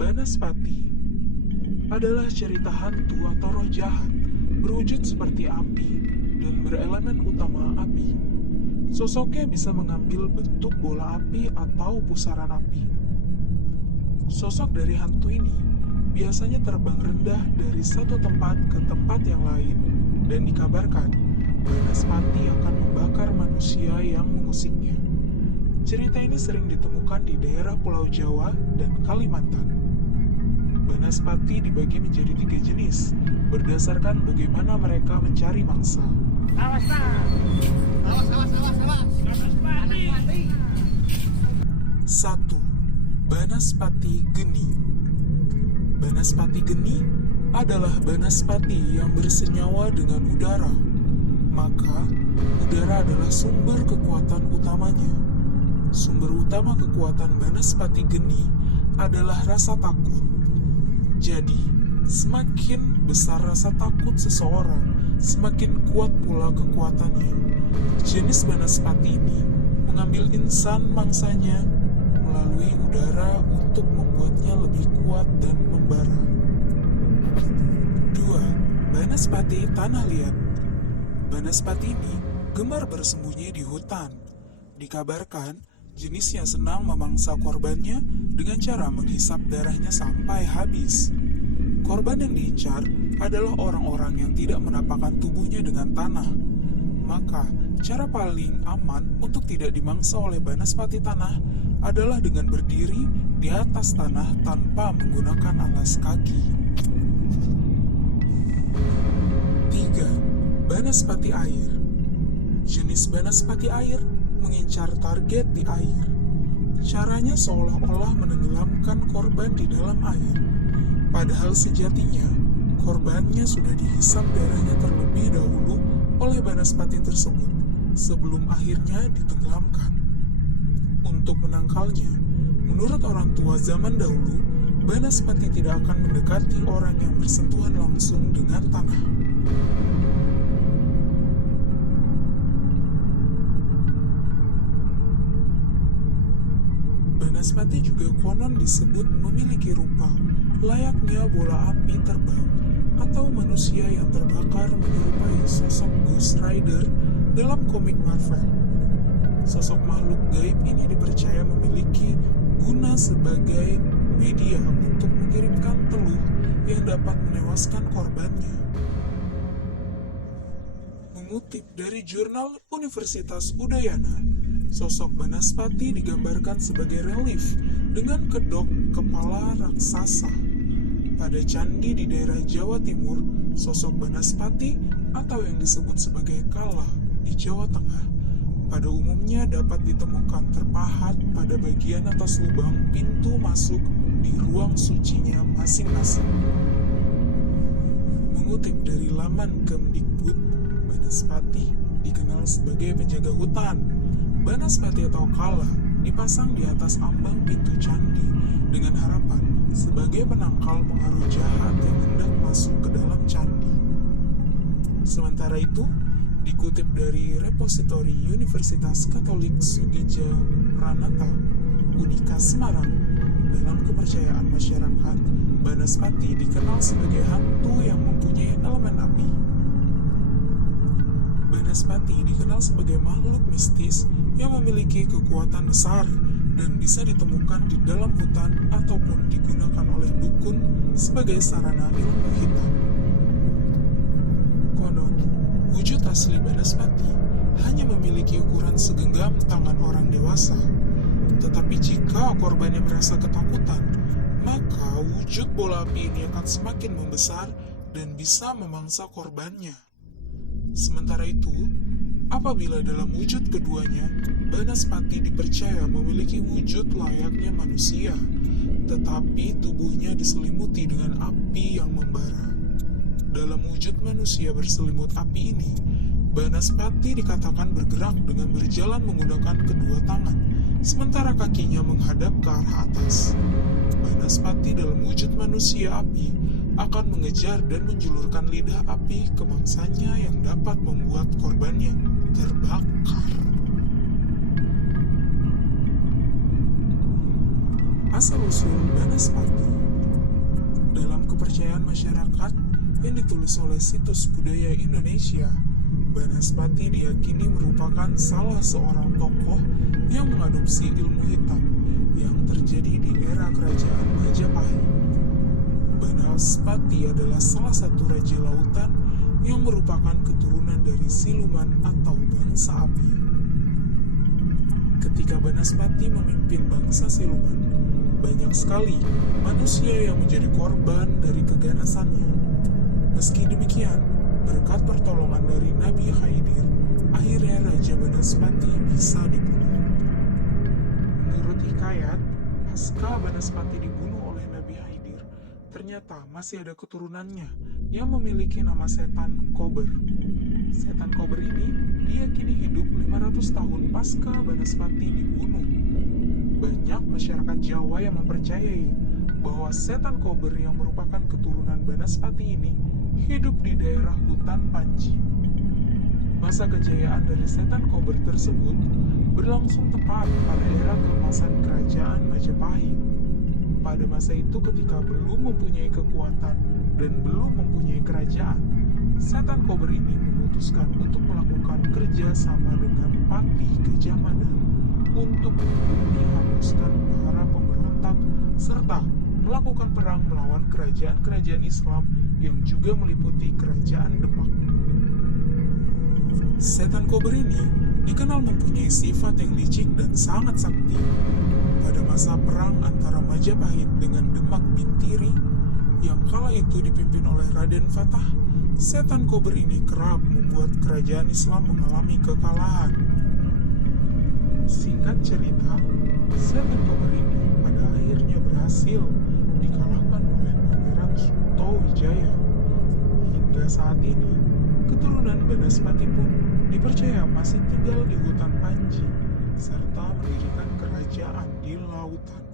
Banaspati adalah cerita hantu atau roh jahat berwujud seperti api dan berelemen utama api. Sosoknya bisa mengambil bentuk bola api atau pusaran api. Sosok dari hantu ini biasanya terbang rendah dari satu tempat ke tempat yang lain dan dikabarkan Banaspati akan membakar manusia yang mengusiknya. Cerita ini sering ditemukan di daerah Pulau Jawa dan Kalimantan. Banaspati dibagi menjadi 3 jenis, berdasarkan bagaimana mereka mencari mangsa. Awas, Banaspati. 1. Banaspati geni. Banaspati geni adalah banaspati yang bersenyawa dengan udara. Maka, udara adalah sumber kekuatan utamanya. Sumber utama kekuatan banaspati geni adalah rasa takut. Jadi, semakin besar rasa takut seseorang, semakin kuat pula kekuatannya. Jenis banaspati ini mengambil insan mangsanya melalui udara untuk membuatnya lebih kuat dan membara. 2. Banaspati tanah liat. Banaspati ini gemar bersembunyi di hutan. Dikabarkan, jenisnya senang memangsa korbannya dengan cara menghisap darahnya sampai habis. Korban yang diincar adalah orang-orang yang tidak menapakkan tubuhnya dengan tanah. Maka, cara paling aman untuk tidak dimangsa oleh banaspati tanah adalah dengan berdiri di atas tanah tanpa menggunakan alas kaki. 3. Banaspati air. Jenis banaspati air mengincar target di air. Caranya seolah-olah menenggelamkan korban di dalam air. Padahal sejatinya, korbannya sudah dihisap darahnya terlebih dahulu oleh banaspati tersebut sebelum akhirnya ditenggelamkan. Untuk menangkalnya, menurut orang tua zaman dahulu, banaspati tidak akan mendekati orang yang bersentuhan langsung dengan tanah. Banaspati juga konon disebut memiliki rupa layaknya bola api terbang atau manusia yang terbakar menyerupai sosok Ghost Rider dalam komik Marvel. Sosok makhluk gaib ini dipercaya memiliki guna sebagai media untuk mengirimkan teluh yang dapat menewaskan korbannya. Mengutip dari jurnal Universitas Udayana, sosok Banaspati digambarkan sebagai relief dengan kedok kepala raksasa. Pada candi di daerah Jawa Timur, sosok Banaspati atau yang disebut sebagai Kala di Jawa Tengah pada umumnya dapat ditemukan terpahat pada bagian atas lubang pintu masuk di ruang sucinya masing-masing. Mengutip dari laman Kemdikbud, Banaspati dikenal sebagai penjaga hutan. Banaspati atau Kala dipasang di atas ambang pintu candi dengan harapan sebagai penangkal pengaruh jahat yang hendak masuk ke dalam candi. Sementara itu, dikutip dari repositori Universitas Katolik Sugija Pranata, Unika Semarang, dalam kepercayaan masyarakat, Banaspati dikenal sebagai hantu yang mempunyai elemen api. Banaspati dikenal sebagai makhluk mistis yang memiliki kekuatan besar dan bisa ditemukan di dalam hutan ataupun digunakan oleh dukun sebagai sarana ilmu hitam. Konon, wujud asli Banaspati hanya memiliki ukuran segenggam tangan orang dewasa. Tetapi jika korbannya merasa ketakutan, maka wujud bola api ini akan semakin membesar dan bisa memangsa korbannya. Sementara itu, apabila dalam wujud keduanya, Banaspati dipercaya memiliki wujud layaknya manusia, tetapi tubuhnya diselimuti dengan api yang membara. Dalam wujud manusia berselimut api ini, Banaspati dikatakan bergerak dengan berjalan menggunakan kedua tangan, sementara kakinya menghadap ke arah atas. Banaspati dalam wujud manusia api akan mengejar dan menjulurkan lidah api ke mangsanya yang dapat membuat korbannya terbakar. Asal-usul Banaspati. Dalam kepercayaan masyarakat yang ditulis oleh situs budaya Indonesia, Banaspati diyakini merupakan salah seorang tokoh yang mengadopsi ilmu hitam yang terjadi di era kerajaan Majapahit. Banaspati adalah salah satu raja lautan yang merupakan keturunan dari siluman atau bangsa api. Ketika Banaspati memimpin bangsa siluman, banyak sekali manusia yang menjadi korban dari keganasannya. Meski demikian, berkat pertolongan dari Nabi Khidir, akhirnya Raja Banaspati bisa dibunuh. Menurut hikayat, pasca Banaspati dibunuh oleh Nabi Khidir, ternyata masih ada keturunannya yang memiliki nama setan Kober. Setan Kober ini diyakini hidup 500 tahun pasca Banaspati dibunuh. Banyak masyarakat Jawa yang mempercayai bahwa setan Kober yang merupakan keturunan Banaspati ini hidup di daerah hutan Panji. Masa kejayaan dari setan Kober tersebut berlangsung tepat pada era keemasan kerajaan Majapahit. Pada masa itu ketika belum mempunyai kekuatan dan belum mempunyai kerajaan, setan Kober ini memutuskan untuk melakukan kerja sama dengan Patih Gajah Mada untuk menghapuskan para pemberontak serta melakukan perang melawan kerajaan-kerajaan Islam yang juga meliputi kerajaan Demak. Setan Kober ini dikenal mempunyai sifat yang licik dan sangat sakti. Pada masa perang antara Majapahit dengan Demak Bintiri yang kala itu dipimpin oleh Raden Fatah, setan Kober ini kerap membuat kerajaan Islam mengalami kekalahan. Singkat cerita, setan Kober ini pada akhirnya berhasil dikalahkan oleh Pangeran Sutawijaya. Hingga saat ini, keturunan Banaspati pun dipercaya masih tinggal di hutan Panji serta mendirikan kerajaan di lautan.